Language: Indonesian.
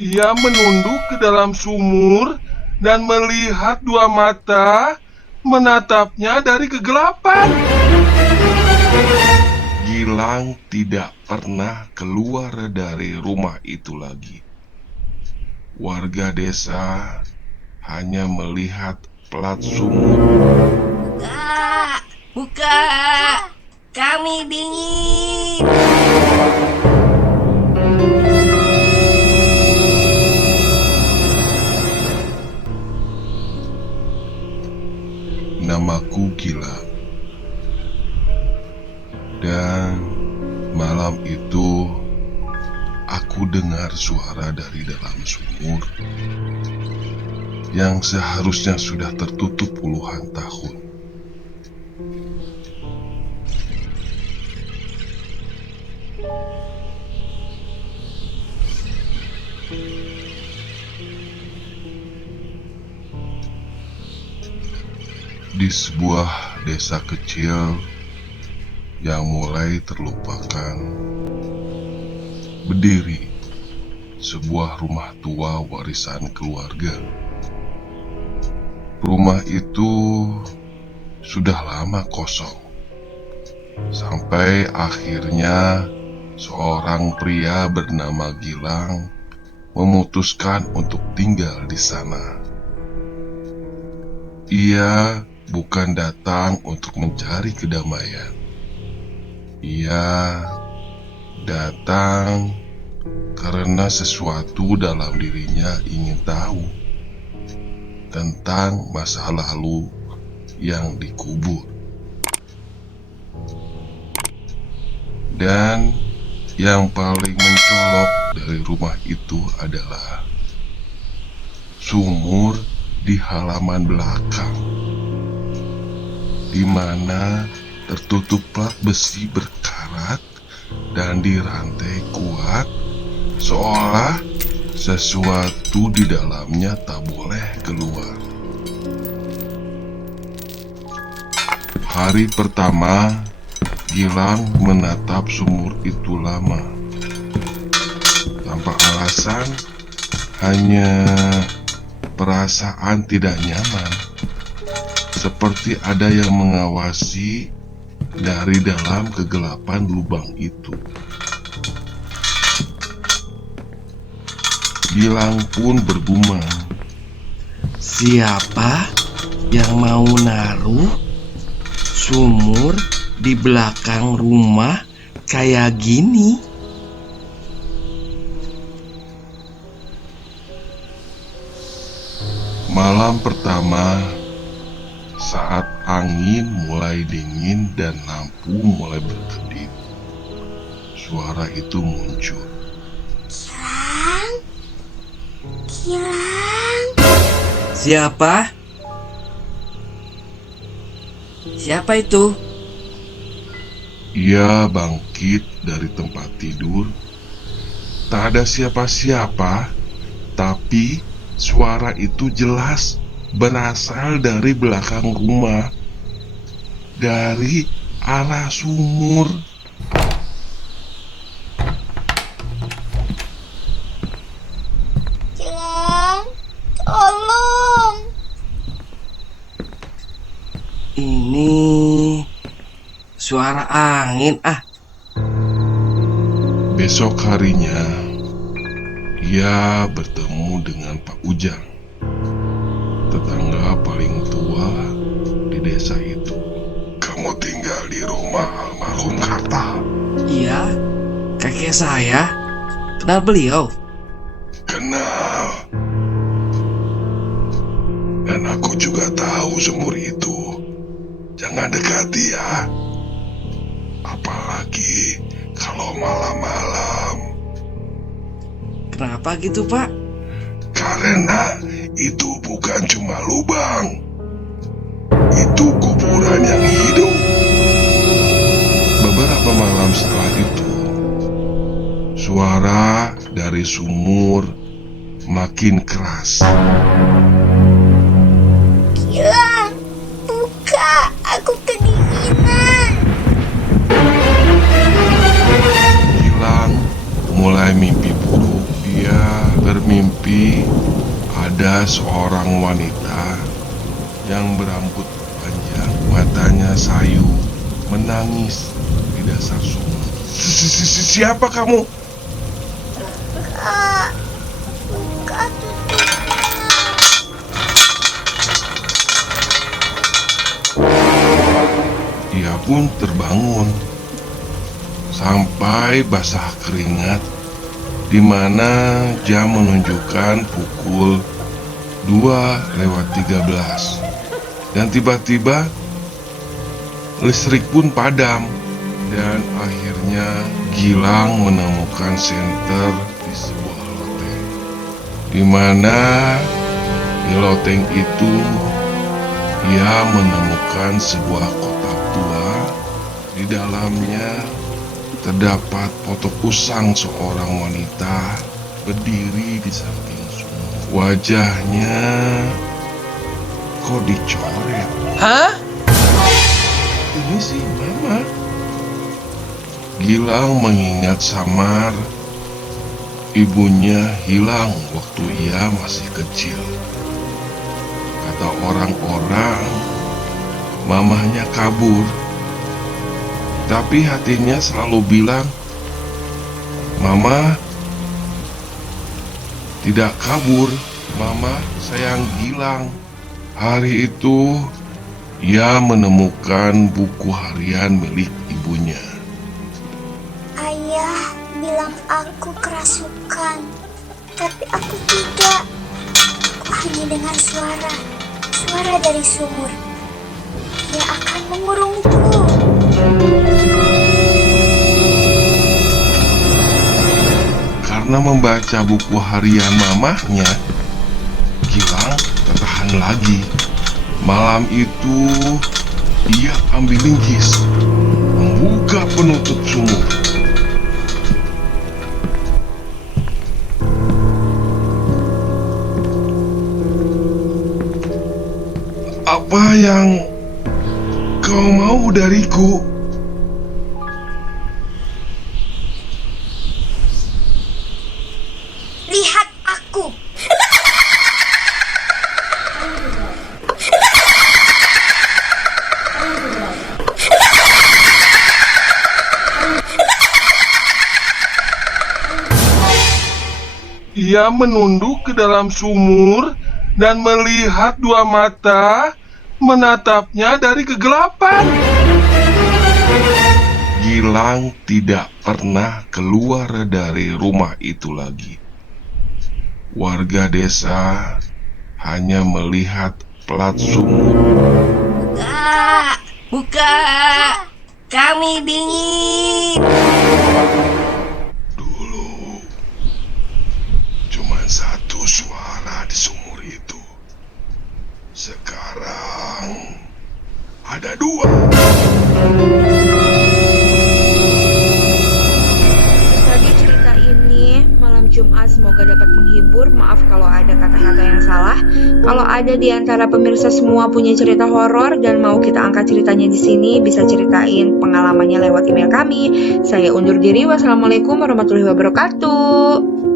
Ia menunduk ke dalam sumur dan melihat dua mata menatapnya dari kegelapan. Gilang tidak pernah keluar dari rumah itu lagi. Warga desa hanya melihat plat sumur. Buka, buka, kami dingin. Namaku Gilang. Dan malam itu aku dengar suara dari dalam sumur yang seharusnya sudah tertutup puluhan tahun. Di sebuah desa kecil yang mulai terlupakan, berdiri sebuah rumah tua warisan keluarga. Rumah itu sudah lama kosong, sampai akhirnya seorang pria bernama Gilang memutuskan untuk tinggal di sana. Ia bukan datang untuk mencari kedamaian. Ia datang karena sesuatu dalam dirinya ingin tahu tentang masa lalu yang dikubur. Dan yang paling mencolok dari rumah itu adalah sumur di halaman belakang, di mana tertutup plat besi berkarat dan dirantai kuat, seolah sesuatu di dalamnya tak boleh keluar. Hari pertama, Gilang menatap sumur itu lama, tanpa alasan, hanya perasaan tidak nyaman, seperti ada yang mengawasi dari dalam kegelapan lubang itu. Gilang pun bergumam, siapa yang mau naruh sumur di belakang rumah kayak gini? Malam pertama, saat angin mulai dingin dan lampu mulai berkedip, suara itu muncul. Gilang, Gilang. Siapa? Siapa itu? Ia bangkit dari tempat tidur. Tak ada siapa-siapa, tapi suara itu jelas berasal dari belakang rumah, dari arah sumur. Gilang, tolong. Ini suara angin. Besok harinya, ia bertemu dengan Pak Ujang, tetangga paling tua di desa itu. Kamu tinggal di rumah almarhum Karta? Iya, kakek saya. Kenal beliau? Kenal. Dan aku juga tahu sumur itu. Jangan dekati ya. Apalagi kalau malam-malam. Kenapa gitu, Pak? Karena itu bukan cuma lubang. Itu kuburan yang hidup. Beberapa malam setelah itu, suara dari sumur makin keras. Gilang, buka. Aku kedinginan. Gilang mulai mimpi buruk. Dia bermimpi ada seorang wanita yang berambut panjang, matanya sayu, menangis di dasar sumur. Siapa kamu? Kak, buka tutupnya. Ia pun terbangun sampai basah keringat, di mana jam menunjukkan pukul 2:13. Dan tiba-tiba listrik pun padam. Dan akhirnya Gilang menemukan senter di sebuah loteng, di mana di loteng itu ia menemukan sebuah kotak tua. Di dalamnya terdapat foto usang seorang wanita berdiri di samping sumur. Wajahnya kok dicoret? Hah? Ini sih Mama. Gilang mengingat samar ibunya hilang waktu ia masih kecil. Kata orang-orang, mamahnya kabur. Tapi hatinya selalu bilang, Mama tidak kabur, Mama sayang Gilang. Hari itu, ia menemukan buku harian milik ibunya. Ayah bilang aku kerasukan, tapi aku tidak. Aku hanya dengar suara dari sumur. Dia akan mengurungku. Karena membaca buku harian mamahnya, Gilang tertahan lagi. Malam itu, ia ambil linggis, membuka penutup sumur. Apa yang kau mau dariku? Lihat aku. Ia menunduk ke dalam sumur dan melihat dua mata menatapnya dari kegelapan. Gilang tidak pernah keluar dari rumah itu lagi. Warga desa hanya melihat plat sumur. Buka, buka, kami dingin. Dulu cuma satu suara di sumur itu. Sekarang ada dua. Tadi cerita ini malam Jumat semoga dapat menghibur. Maaf kalau ada kata-kata yang salah. Kalau ada di antara pemirsa semua punya cerita horor dan mau kita angkat ceritanya di sini, bisa ceritain pengalamannya lewat email kami. Saya undur diri. Wassalamualaikum warahmatullahi wabarakatuh.